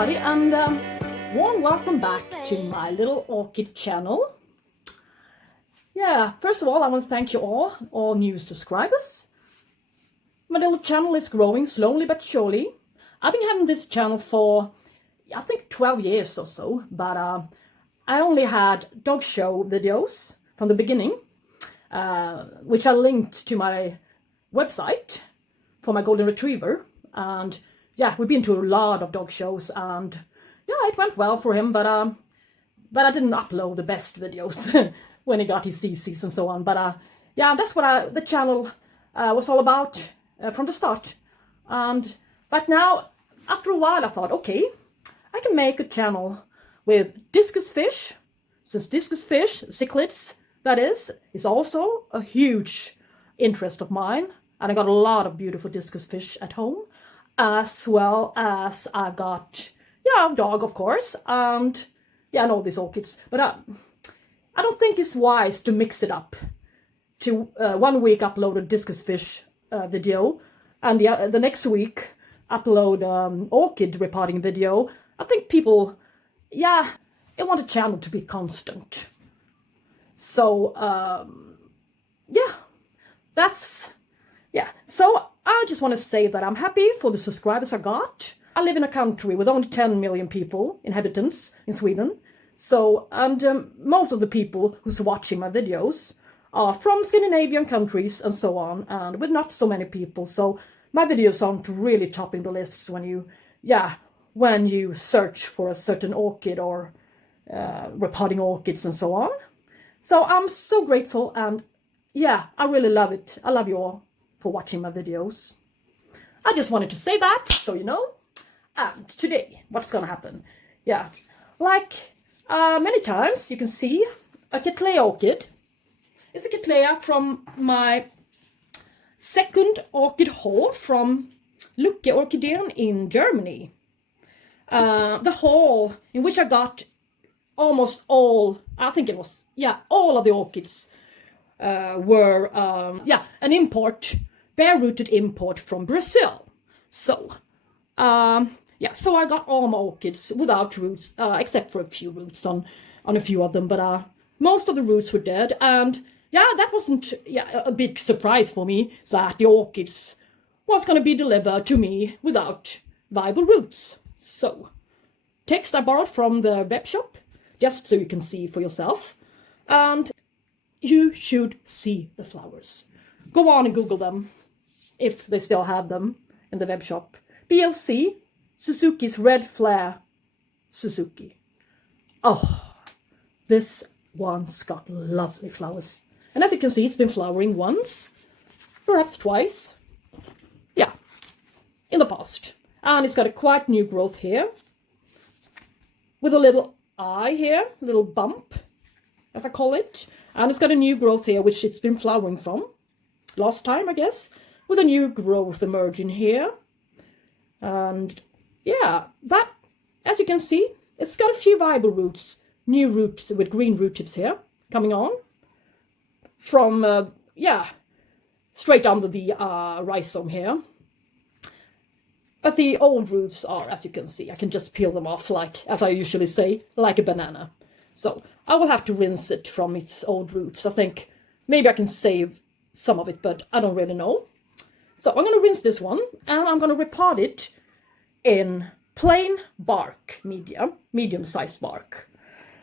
everybody, and warm welcome back to my little orchid channel. Yeah, first of all, I want to thank you all new subscribers. My little channel is growing slowly but surely. I've been having this channel for, I think, 12 years or so, but I only had dog show videos from the beginning, which I linked to my website for my golden retriever. And yeah, we've been to a lot of dog shows, and yeah, it went well for him, but I didn't upload the best videos when he got his CCs and so on. But yeah, that's what the channel was all about from the start. But now, after a while, I thought, okay, I can make a channel with discus fish, since discus fish, cichlids, that is also a huge interest of mine. And I got a lot of beautiful discus fish at home, as well as I got, yeah, a dog, of course, and yeah, and all these orchids. But I don't think it's wise to mix it up. To 1 week upload a discus fish video, and the next week upload orchid repotting video. I think people, yeah, they want a channel to be constant. So yeah, so I just want to say that I'm happy for the subscribers I got. I live in a country with only 10 million people, inhabitants in Sweden. So, and most of the people who's watching my videos are from Scandinavian countries and so on, and with not so many people. So my videos aren't really topping the lists when you search for a certain orchid or repotting orchids and so on. So I'm so grateful, and yeah, I really love it. I love you all for watching my videos. I just wanted to say that, so you know. And today, what's gonna happen? Yeah, like many times, you can see a Cattleya orchid. It's a Cattleya from my second orchid haul from Lucke Orchideen in Germany. The haul in which I got almost all, I think it was, yeah, all of the orchids were, an import, bare-rooted import from Brazil. So, yeah, so I got all my orchids without roots, except for a few roots on a few of them, but most of the roots were dead. And yeah, that wasn't a big surprise for me, that the orchids was going to be delivered to me without viable roots. So, text I borrowed from the web shop, just so you can see for yourself. And you should see the flowers. Go on and Google them, if they still have them in the web shop. BLC, Suzuki's Red Flare Suzuki. Oh, this one's got lovely flowers. And as you can see, it's been flowering once, perhaps twice. Yeah, in the past. And it's got a quite new growth here, with a little eye here, a little bump, as I call it. And it's got a new growth here, which it's been flowering from last time, I guess, with a new growth emerging here. And yeah, but as you can see, it's got a few viable roots, new roots with green root tips here, coming on from, straight under the rhizome here. But the old roots are, as you can see, I can just peel them off, like, as I usually say, like a banana. So I will have to rinse it from its old roots. I think maybe I can save some of it, but I don't really know. So I'm going to rinse this one, and I'm going to repot it in plain bark, medium-sized bark,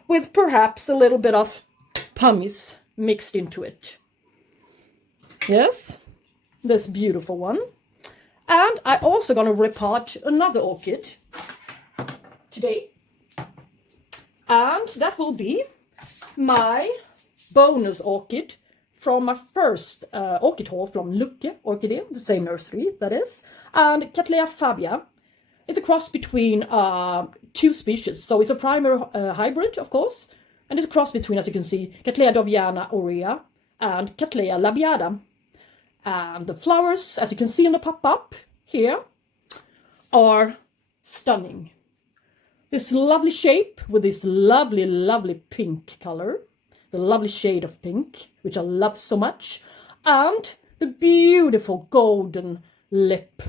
with perhaps a little bit of pumice mixed into it. Yes, this beautiful one. And I'm also going to repot another orchid today. And that will be my bonus orchid from my first orchid haul from Lucke Orchideen, the same nursery, that is. And Cattleya Fabia. It's a cross between two species. So it's a primary hybrid, of course. And it's a cross between, as you can see, Cattleya doviana aurea and Cattleya labiata. And the flowers, as you can see in the pop-up here, are stunning. This lovely shape with this lovely, lovely pink color. The lovely shade of pink, which I love so much. And the beautiful golden lip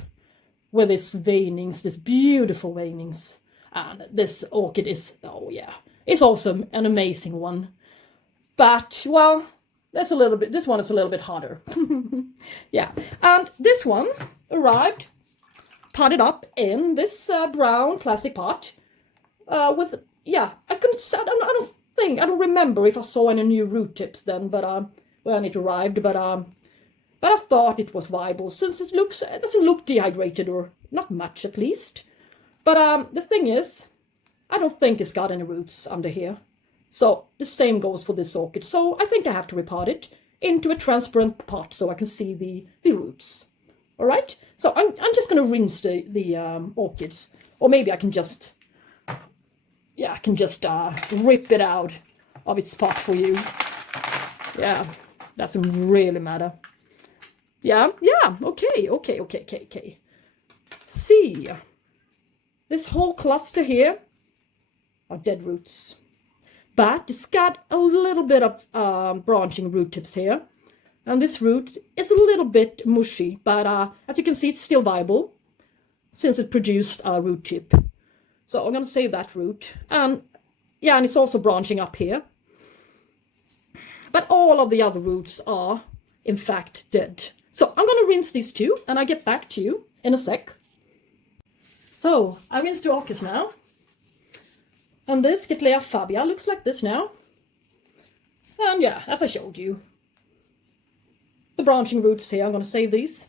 with its veinings, this beautiful veinings. And this orchid is, oh yeah, it's also an amazing one. But, well, this one is a little bit harder. Yeah, and this one arrived potted up in this brown plastic pot with, yeah, I don't remember if I saw any new root tips then, but when it arrived, but I thought it was viable since it doesn't look dehydrated, or not much at least. But the thing is, I don't think it's got any roots under here. So the same goes for this orchid. So I think I have to repot it into a transparent pot so I can see the roots. All right. So I'm just going to rinse the orchids, or maybe I can just, yeah, I can just rip it out of its pot for you. Yeah, doesn't really matter. Yeah, okay. See, this whole cluster here are dead roots. But it's got a little bit of branching root tips here. And this root is a little bit mushy, but as you can see, it's still viable since it produced a root tip. So I'm going to save that root. And yeah, and it's also branching up here. But all of the other roots are, in fact, dead. So I'm going to rinse these two, and I'll get back to you in a sec. So I rinsed the orchids now. And this Cattleya Fabia looks like this now. And yeah, as I showed you, the branching roots here, I'm going to save these,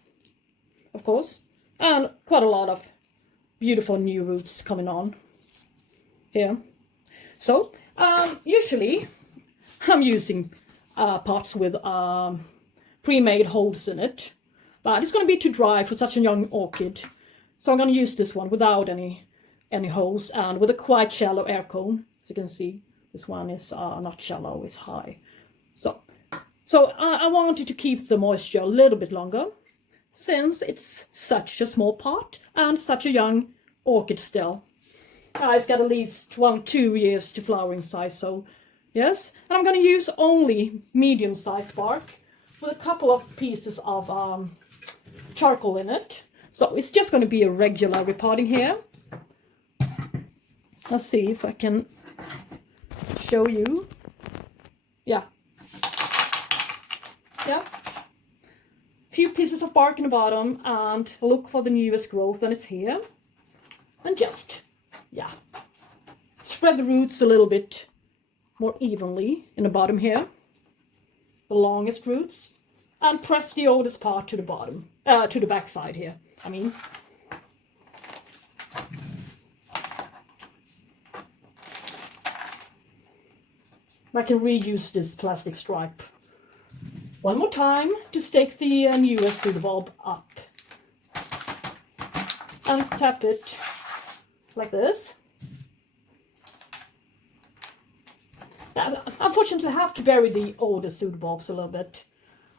of course. And quite a lot of beautiful new roots coming on here. So, usually I'm using pots with pre-made holes in it. But it's going to be too dry for such a young orchid. So I'm going to use this one without any holes and with a quite shallow air cone. As you can see, this one is not shallow, it's high. So I wanted to keep the moisture a little bit longer since it's such a small pot and such a young orchid still. It's got at least 2 years to flowering size, so yes. And I'm going to use only medium-sized bark with a couple of pieces of charcoal in it. So it's just going to be a regular repotting here. Let's see if I can show you. Yeah. Few pieces of bark in the bottom and look for the newest growth, and it's here. And just, yeah, spread the roots a little bit more evenly in the bottom here. The longest roots. And press the oldest part to the bottom, to the back side here, I mean. I can reuse this plastic stripe one more time to stake the newest pseudobulb up. And tap it like this. Unfortunately, I have to bury the older pseudobulbs a little bit.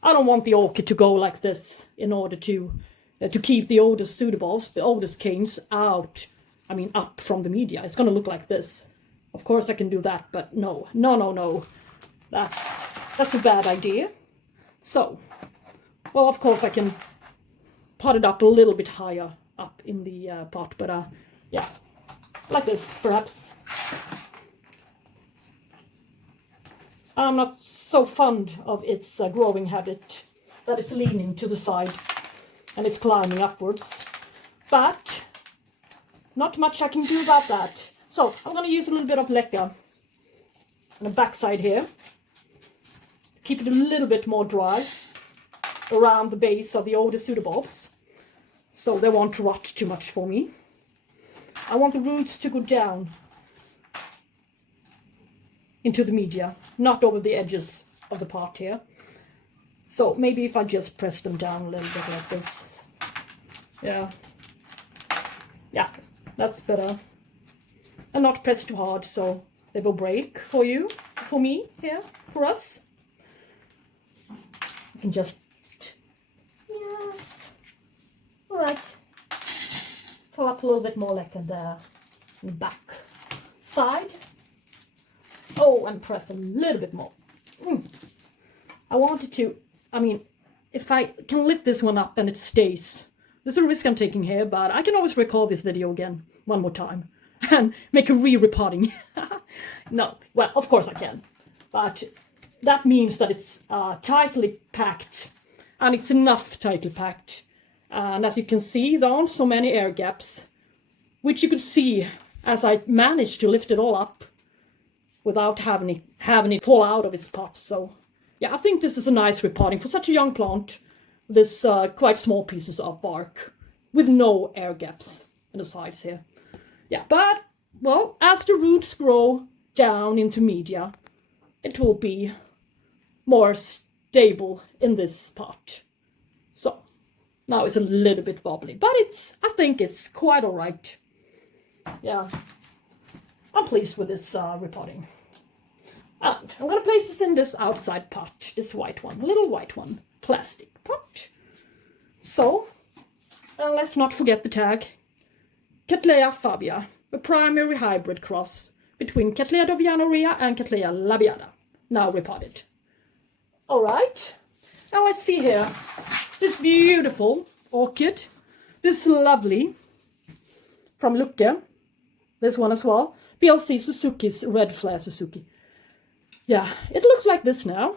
I don't want the orchid to go like this in order to keep the oldest pseudobulbs, the oldest canes out, I mean up from the media. It's going to look like this. Of course I can do that, but no. That's a bad idea. So, well, of course I can pot it up a little bit higher up in the pot, but yeah, like this perhaps. I'm not so fond of its growing habit that it's leaning to the side and it's climbing upwards, but not much I can do about that. So I'm going to use a little bit of Lucke on the back side here. Keep it a little bit more dry around the base of the older pseudobulbs, so they won't rot too much for me. I want the roots to go down into the media, not over the edges of the pot here. So maybe if I just press them down a little bit like this. Yeah, that's better. And not press too hard so they will break for you, for me here, for us. I can just, yes, all right, fill up a little bit more like on the back side. Oh, and press a little bit more. I wanted to, I mean, if I can lift this one up and it stays, there's a risk I'm taking here, but I can always record this video again one more time and make a repotting. No, well, of course I can, but that means that it's tightly packed, and it's enough tightly packed. And as you can see, there aren't so many air gaps, which you could see as I managed to lift it all up without having it fall out of its pot. So yeah, I think this is a nice repotting for such a young plant. This quite small pieces of bark with no air gaps in the sides here. Yeah, but well, as the roots grow down into media, it will be more stable in this pot. So now it's a little bit wobbly, but I think it's quite all right. Yeah, I'm pleased with this repotting. And I'm going to place this in this outside pot, this white one, little white one, plastic pot. So, let's not forget the tag. Cattleya Fabia, a primary hybrid cross between Cattleya dovianorea and Cattleya labiata, now repotted. All right, now let's see here. This beautiful orchid, this lovely, from Lucke, this one as well, Blc Suzuki's red flare Suzuki. Yeah, it looks like this now.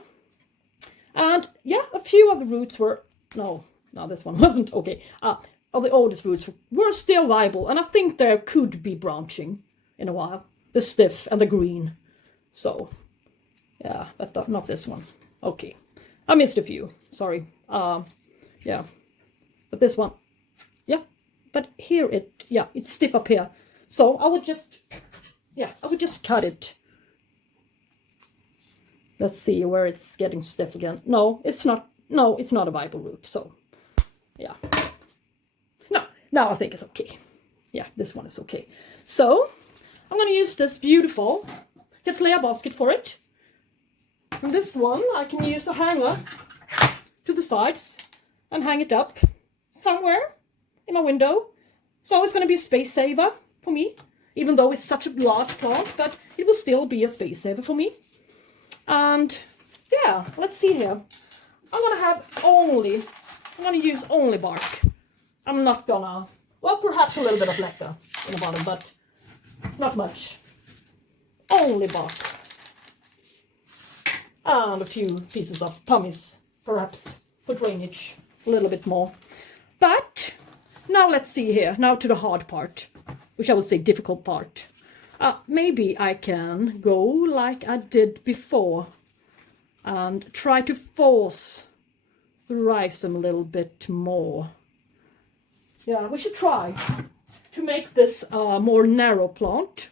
And yeah, a few of the roots were, no, this one wasn't, okay. Of the oldest roots were still viable, and I think there could be branching in a while. The stiff and the green. So, yeah, but not this one. Okay, I missed a few, sorry. Yeah, but this one, yeah, but here it's stiff up here. So I would just cut it. Let's see where it's getting stiff again. No, it's not a viable root. So, yeah. No, now I think it's okay. Yeah, this one is okay. So, I'm going to use this beautiful Cattleya basket for it. And this one, I can use a hanger to the sides and hang it up somewhere in my window. So it's going to be a space saver for me, even though it's such a large plant, but it will still be a space saver for me. And yeah, let's see here. I'm going to use only bark. I'm not gonna, well, perhaps a little bit of nectar in the bottom, but not much. Only bark. And a few pieces of pumice, perhaps for drainage, a little bit more. But now let's see here, now to the hard part, which I would say difficult part. Maybe I can go like I did before and try to force the rhizome a little bit more. Yeah, we should try to make this a more narrow plant.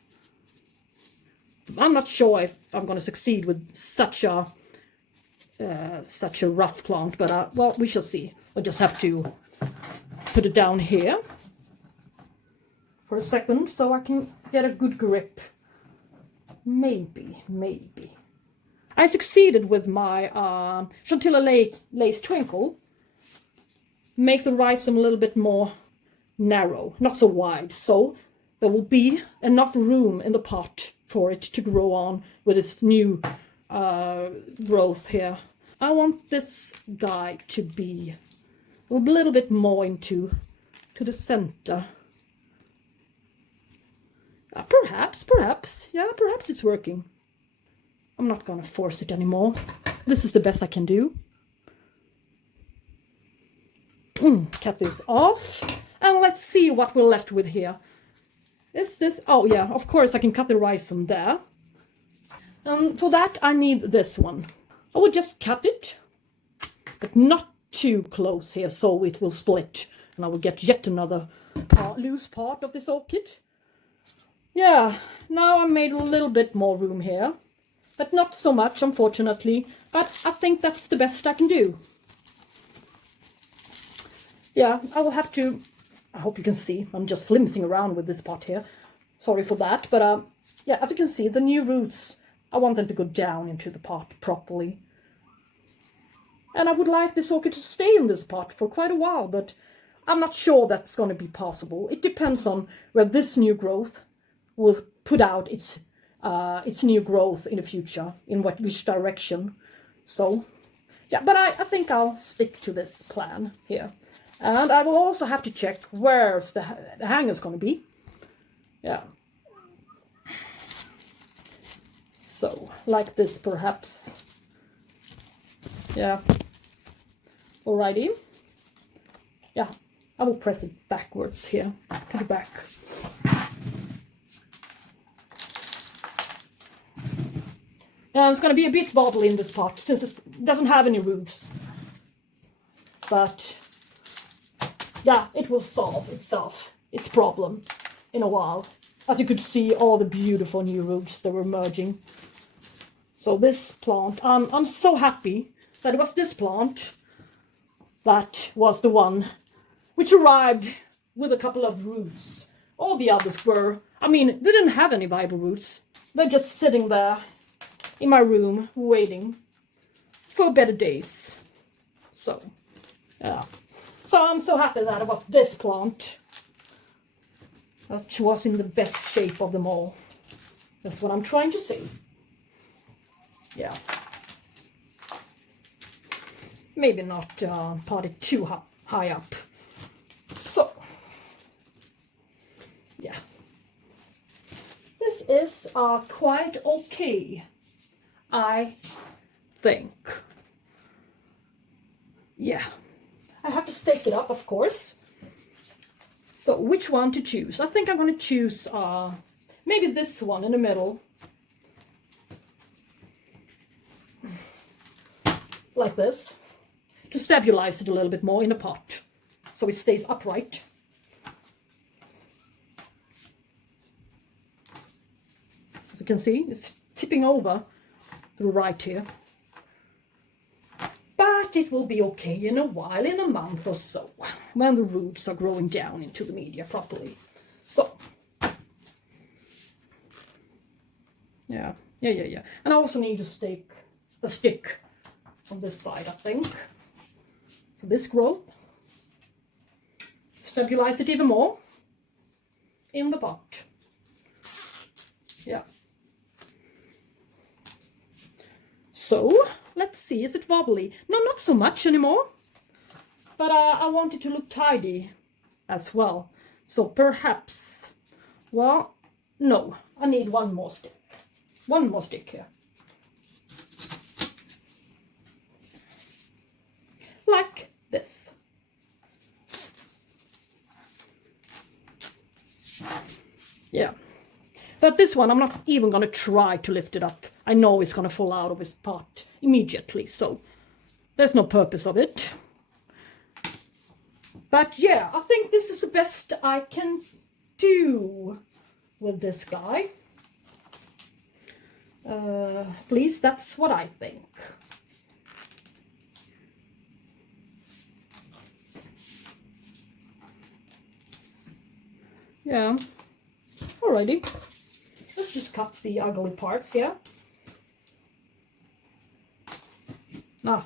I'm not sure if I'm going to succeed with such a rough plant, but well, we shall see. I'll just have to put it down here for a second so I can get a good grip. Maybe. I succeeded with my Chantilly lace twinkle. Make the rhizome a little bit more narrow, not so wide, so there will be enough room in the pot for it to grow on with this new growth here. I want this guy to be a little bit more to the center. Perhaps, yeah, perhaps it's working. I'm not gonna force it anymore. This is the best I can do. Cut this off, and let's see what we're left with here. Is this, oh yeah, of course I can cut the rhizome there. And for that I need this one. I would just cut it, but not too close here so it will split, and I will get yet another loose part of this orchid. Yeah, now I made a little bit more room here, but not so much, unfortunately, but I think that's the best I can do. Yeah, I will have to, I hope you can see, I'm just flimsing around with this pot here. Sorry for that, but yeah, as you can see, the new roots, I want them to go down into the pot properly. And I would like this orchid to stay in this pot for quite a while, but I'm not sure that's going to be possible. It depends on where this new growth will put out its new growth in the future, in which direction. So, yeah, but I think I'll stick to this plan here. And I will also have to check where's the hanger's going to be. Yeah, So, like this perhaps. Yeah. Alrighty. Yeah, I will press it backwards here, to the back. And it's going to be a bit wobbly in this pot, since it doesn't have any roots. But, yeah, it will solve itself, its problem, in a while. As you could see, all the beautiful new roots that were emerging. So this plant, I'm so happy that it was this plant that was the one which arrived with a couple of roots. All the others were, I mean, they didn't have any Bible roots. They're just sitting there in my room waiting for better days. So, yeah. So I'm so happy that it was this plant that was in the best shape of them all. That's what I'm trying to say. Yeah. Maybe not potted too high up. So, yeah. This is quite okay, I think. Yeah. I have to stake it up, of course. So, which one to choose? I think I'm going to choose maybe this one in the middle. Like this. To stabilize it a little bit more in the pot. So it stays upright. As you can see, it's tipping over to the right here. But it will be okay in a while, in a month or so, when the roots are growing down into the media properly. So, yeah. And I also need to stake a stick on this side, I think, for this growth. Stabilize it even more in the pot. Yeah. So, let's see, is it wobbly? No, not so much anymore. But I want it to look tidy as well. So perhaps, well, no, I need one more stick. One more stick here. Like this. Yeah. But this one, I'm not even going to try to lift it up. I know it's going to fall out of its pot immediately, so there's no purpose of it. But yeah, I think this is the best I can do with this guy. Please, that's what I think. Yeah. Alrighty. Let's just cut the ugly parts here. Ah.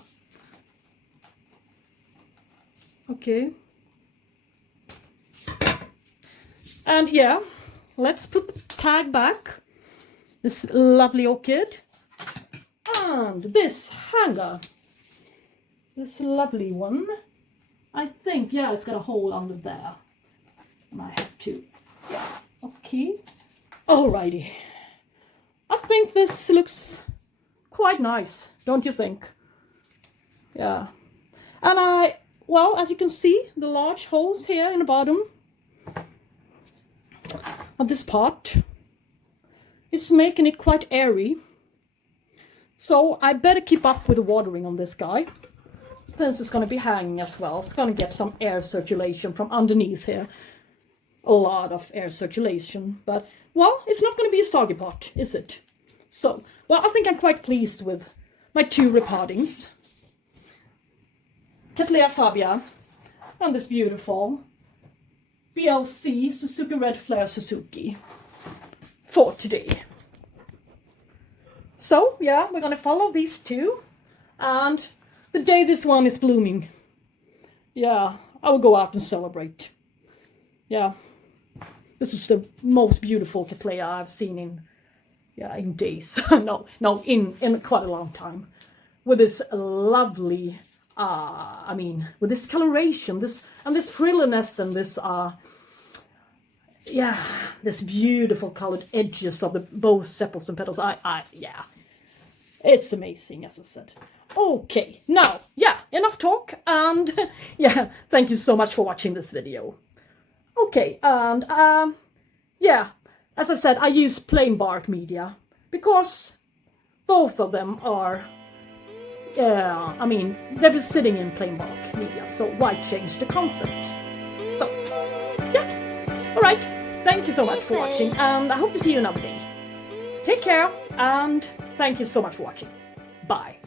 Okay. And yeah, let's put the tag back. This lovely orchid. And this hanger. This lovely one. I think, yeah, it's got a hole under there. And I have to, yeah, okay. Alrighty. I think this looks quite nice, don't you think? Yeah. And well, as you can see, the large holes here in the bottom of this pot, it's making it quite airy. So I better keep up with the watering on this guy, since it's going to be hanging as well. It's going to get some air circulation from underneath here. A lot of air circulation, but, well, it's not going to be a soggy pot, is it? So, well, I think I'm quite pleased with my two repottings. Cattleya Fabia and this beautiful BLC Suzuki Red Flare Suzuki for today. So, yeah, we're going to follow these two, and the day this one is blooming, yeah, I will go out and celebrate. Yeah. This is the most beautiful Cattleya I've seen in days. no, in quite a long time. With this lovely, I mean, with this coloration, this frilliness and this yeah, this beautiful colored edges of the both sepals and petals. Yeah, it's amazing, as I said. Okay, now, yeah, enough talk, and yeah, thank you so much for watching this video. Okay, and yeah, as I said, I use plain bark media because both of them are, I mean, they've been sitting in plain bark media, so why change the concept? So, yeah, alright, thank you so much for watching, and I hope to see you another day. Take care, and thank you so much for watching. Bye.